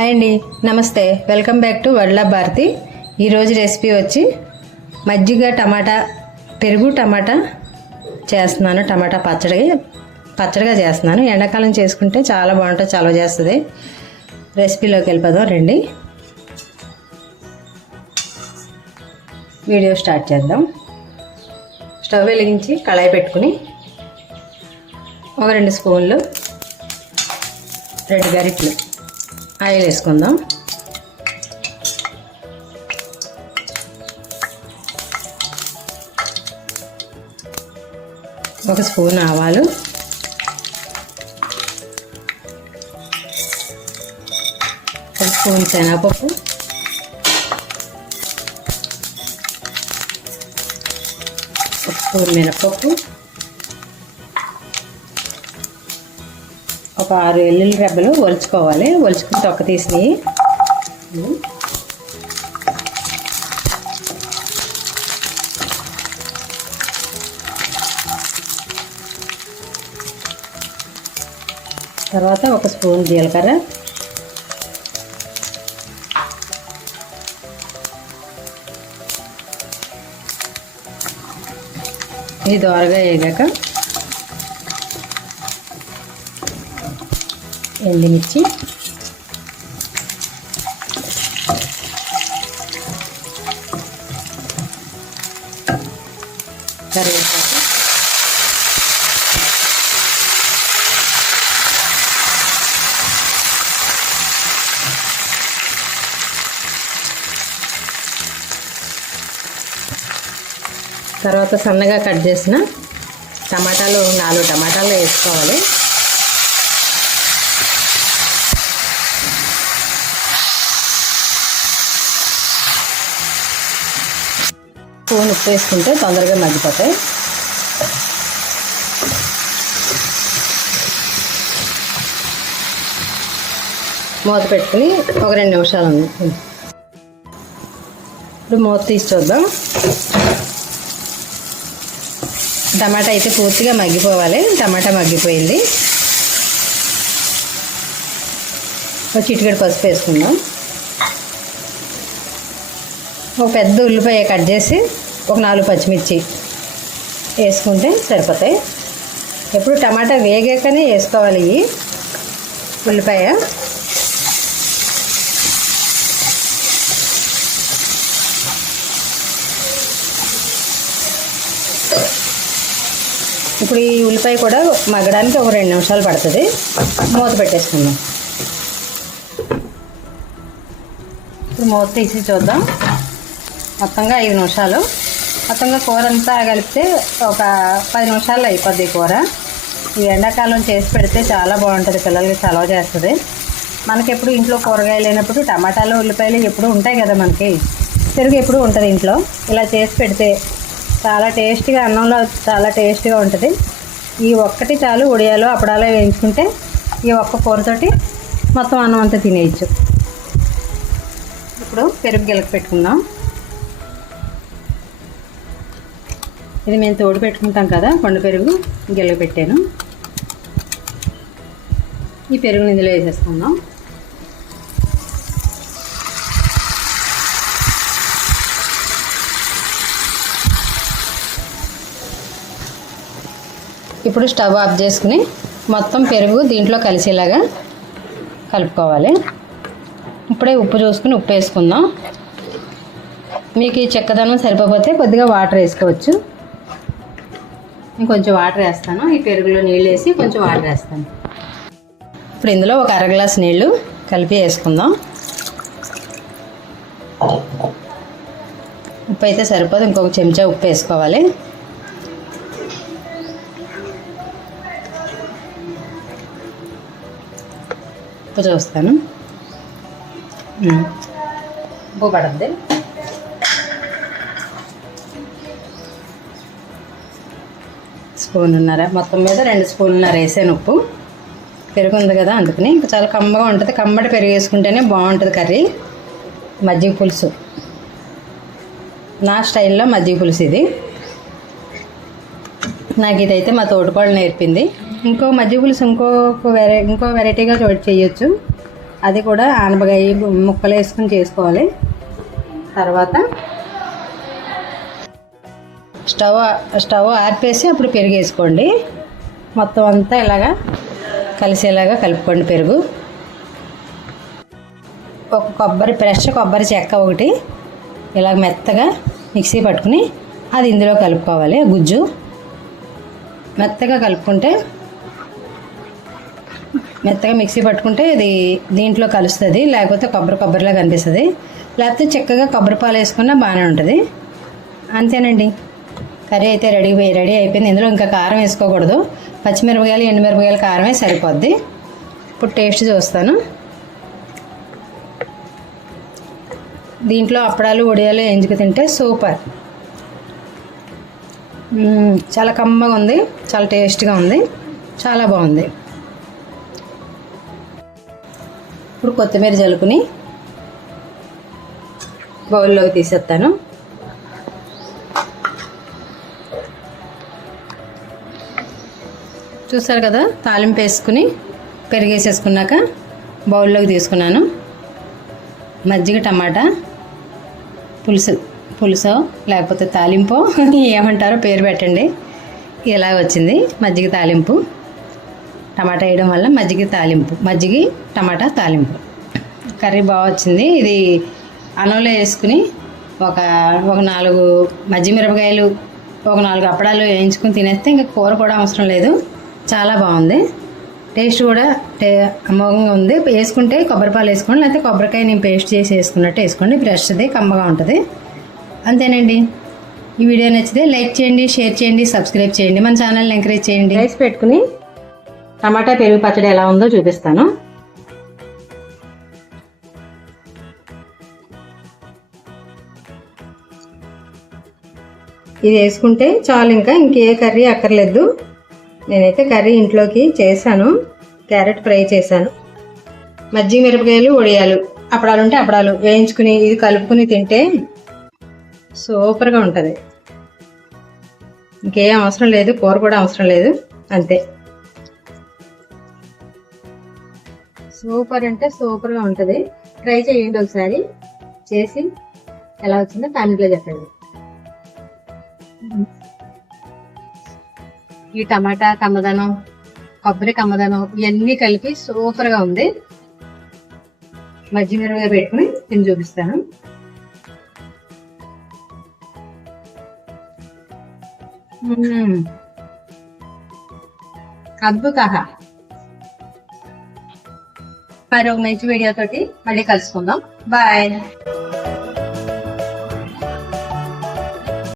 Hi అండి. నమస్తే. Welcome back to వడ్ల భారతి. ఈరోజు రెసిపీ వచ్చి మజ్జిగ టమాటా పెరుగు టమాటా చేస్తున్నాను. టమాటా పచ్చడి పచ్చడిగా చేస్తున్నాను. ఎండాకాలం చేసుకుంటే చాలా బాగుంటుంది చలవ చేస్తుంది. రెసిపీలోకి వెళ్ళిపోదాం రండి. వీడియో స్టార్ట్ చేద్దాం. స్టవ్ వెలిగించి కళాయి పెట్టుకుని ఒక రెండు స్పూన్లు రెండు గరిట్లు ఆయిల్ వేసుకుందాం. ఒక స్పూన్ ఆవాలు. ఒక స్పూన్ శనగపప్పు. ఒక స్పూన్ మినపప్పు. ఒక ఆరు ఎల్లుల్లి రెబ్బలు ఒలుచుకోవాలి. ఒలుచుకుని తొక్క తీసినాయి. తర్వాత ఒక స్పూన్ జీలకర్ర. ఇది దోరగా వేగాక ఎండుమిర్చి కరివేపాకు. తర్వాత సన్నగా కట్ చేసిన టమాటాలు నాలుగు టమాటాలు వేసుకోవాలి. స్పూన్ ఉప్పు వేసుకుంటే తొందరగా మగ్గిపోతాయి. మూత పెట్టుకుని ఒక రెండు నిమిషాలు ఉంది ఇప్పుడు మూత తీసి చూద్దాం. టమాటా అయితే పూర్తిగా మగ్గిపోవాలి. టమాటా మగ్గిపోయింది. ఒక చిటికెడు పసుపు వేసుకుందాం. ఒక పెద్ద ఉల్లిపాయ కట్ చేసి ఒక నాలుగు పచ్చిమిర్చి వేసుకుంటే సరిపోతాయి. ఎప్పుడు టమాటా వేగాకనే వేసుకోవాలి ఇవి. ఉల్లిపాయ. ఇప్పుడు ఈ ఉల్లిపాయ కూడా మగ్గడానికి ఒక రెండు నిమిషాలు పడుతుంది. మూత పెట్టేసుకుందాం. ఇప్పుడు మూత తీసి చూద్దాం. మొత్తంగా ఐదు నిమిషాలు. మొత్తంగా కూర అంతా కలిపితే ఒక పది నిమిషాలు అయిపోద్ది కూర. ఈ ఎండాకాలం చేసి పెడితే చాలా బాగుంటుంది పిల్లలకి చలవ చేస్తుంది. మనకి ఎప్పుడు ఇంట్లో కూరగాయలు లేనప్పుడు టమాటాలు ఉల్లిపాయలు ఎప్పుడు ఉంటాయి కదా మనకి. పెరుగు ఎప్పుడు ఉంటుంది ఇంట్లో. ఇలా చేసి పెడితే చాలా టేస్టీగా అన్నంలో చాలా టేస్టీగా ఉంటుంది. ఈ ఒక్కటి చాలు ఉడియాలు అప్పడాలు వేయించుకుంటే ఈ ఒక్క కూరతోటి మొత్తం అన్నం అంతా తినేయచ్చు. ఇప్పుడు పెరుగు గిలక పెట్టుకుందాం. ఇది మేము తోడు పెట్టుకుంటాం కదా కొండ పెరుగు గిల్ల పెట్టాను. ఈ పెరుగుని ఇందులో వేసేసుకుందాం. ఇప్పుడు స్టవ్ ఆఫ్ చేసుకుని మొత్తం పెరుగు దీంట్లో కలిసేలాగా కలుపుకోవాలి. ఇప్పుడే ఉప్పు చూసుకుని ఉప్పు వేసుకుందాం. మీకు ఈ చెక్కదనం సరిపోతే కొద్దిగా వాటర్ వేసుకోవచ్చు. కొంచెం వాటర్ వేస్తాను. ఈ పెరుగులో నీళ్ళు వేసి కొంచెం వాటర్ వేస్తాను. ఇప్పుడు ఇందులో ఒక అర గ్లాస్ నీళ్ళు కలిపి వేసుకుందాం. ఉప్పు అయితే సరిపోదు. ఇంకొక చెంచా ఉప్పు వేసుకోవాలి. ఉప్పు చూస్తాను. ఉప్పు పడద్ది. స్పూన్న్నర మొత్తం మీద రెండు స్పూన్లున్నర వేసాను ఉప్పు పెరుగు ఉంది కదా అందుకని ఇంకా చాలా కమ్మగా ఉంటుంది. కమ్మటి పెరుగు వేసుకుంటేనే బాగుంటుంది కర్రీ. మజ్జిగ పులుసు. నా స్టైల్లో మజ్జిగ పులుసు ఇది. నాకు ఇదైతే మా తోటకోళ్ళు నేర్పింది. ఇంకో మజ్జిగ పులుసు ఇంకో వెరై ఇంకో వెరైటీగా చోటు చేయొచ్చు. అది కూడా ఆనపకాయ ముక్కలు వేసుకుని చేసుకోవాలి. తర్వాత స్టవ్ స్టవ్ ఆర్పేసి అప్పుడు పెరుగు వేసుకోండి. మొత్తం అంతా ఇలాగా కలిసేలాగా కలుపుకోండి పెరుగు. ఒక కొబ్బరి ఫ్రెష్ కొబ్బరి చెక్క ఒకటి ఇలాగ మెత్తగా మిక్సీ పట్టుకుని అది ఇందులో కలుపుకోవాలి గుజ్జు. మెత్తగా కలుపుకుంటే మెత్తగా మిక్సీ పట్టుకుంటే ఇది దీంట్లో కలుస్తుంది లేకపోతే కొబ్బరి కొబ్బరిలా కనిపిస్తుంది లేకపోతే చక్కగా కొబ్బరి పాలు వేసుకున్నా బాగానే ఉంటుంది. అంతేనండి. కర్రీ అయితే రెడీ రెడీ అయిపోయింది. ఇందులో ఇంకా కారం వేసుకోకూడదు. పచ్చిమిరపకాయలు ఎండుమిరపకాయలు కారమే సరిపోద్ది. ఇప్పుడు టేస్ట్ చూస్తాను. దీంట్లో అప్పడాలు వడియాలు ఎంచుకు తింటే సూపర్. చాలా కమ్మగా ఉంది. చాలా టేస్ట్గా ఉంది. చాలా బాగుంది. ఇప్పుడు కొత్తిమీర జలుకుని బౌల్లోకి తీసేస్తాను. చూసారు కదా? తాలింపు వేసుకుని పెరిగేసేసుకున్నాక బౌల్లోకి తీసుకున్నాను. మజ్జిగ టమాటా పులుసు పులుసో లేకపోతే తాలింపో ఏమంటారో పేరు పెట్టండి. ఇలా వచ్చింది మజ్జిగ తాలింపు. టమాటా వేయడం వల్ల మజ్జిగ తాలింపు మజ్జిగ టమాటా తాలింపు. కర్రీ బాగా వచ్చింది. ఇది అన్నంలో వేసుకుని ఒక ఒక నాలుగు మజ్జి మిరపకాయలు ఒక నాలుగు అప్పడాలు వేయించుకుని తినేస్తే ఇంకా కూర కూడా అవసరం లేదు. చాలా బాగుంది. టేస్ట్ కూడా టే అమోఘంగా ఉంది. వేసుకుంటే కొబ్బరిపాలు వేసుకోండి. లేకపోతే కొబ్బరికాయ నేను పేస్ట్ చేసి వేసుకున్నట్టు వేసుకోండి. ఫ్రెష్ది కమ్మగా ఉంటుంది. అంతేనండి. ఈ వీడియో నచ్చితే లైక్ చేయండి షేర్ చేయండి సబ్స్క్రైబ్ చేయండి. మన ఛానల్ని ఎంకరేజ్ చేయండి. రైస్ పెట్టుకుని టమాటా పెరుగు పచ్చడి ఎలా ఉందో చూపిస్తాను. ఇది వేసుకుంటే చాలు ఇంకా. ఇంకే కర్రీ అక్కర్లేదు. నేనైతే కర్రీ ఇంట్లోకి చేశాను. క్యారెట్ ఫ్రై చేశాను. మజ్జిగ మిరపకాయలు వడియాలు అప్పడాలు ఉంటే అప్పడాలు వేయించుకుని ఇది కలుపుకుని తింటే సూపర్గా ఉంటుంది. ఇంకేం అవసరం లేదు కూర కూడా అవసరం లేదు అంతే. సూపర్ అంటే సూపర్గా ఉంటుంది. ట్రై చేయండి ఒకసారి. చేసి ఎలా వచ్చిందో ఫ్యామిలీలో చెప్పండి. ఈ టమాటా కమ్మదనం కొబ్బరి కమ్మదనం ఇవన్నీ కలిపి సూపర్గా ఉంది. మజ్జి మిరపకాయ పెట్టుకుని నేను చూపిస్తాను. మ్మ్. అద్భుత మరి ఒక మంచి వీడియో తోటి మళ్ళీ కలుసుకుందాం. బాయ్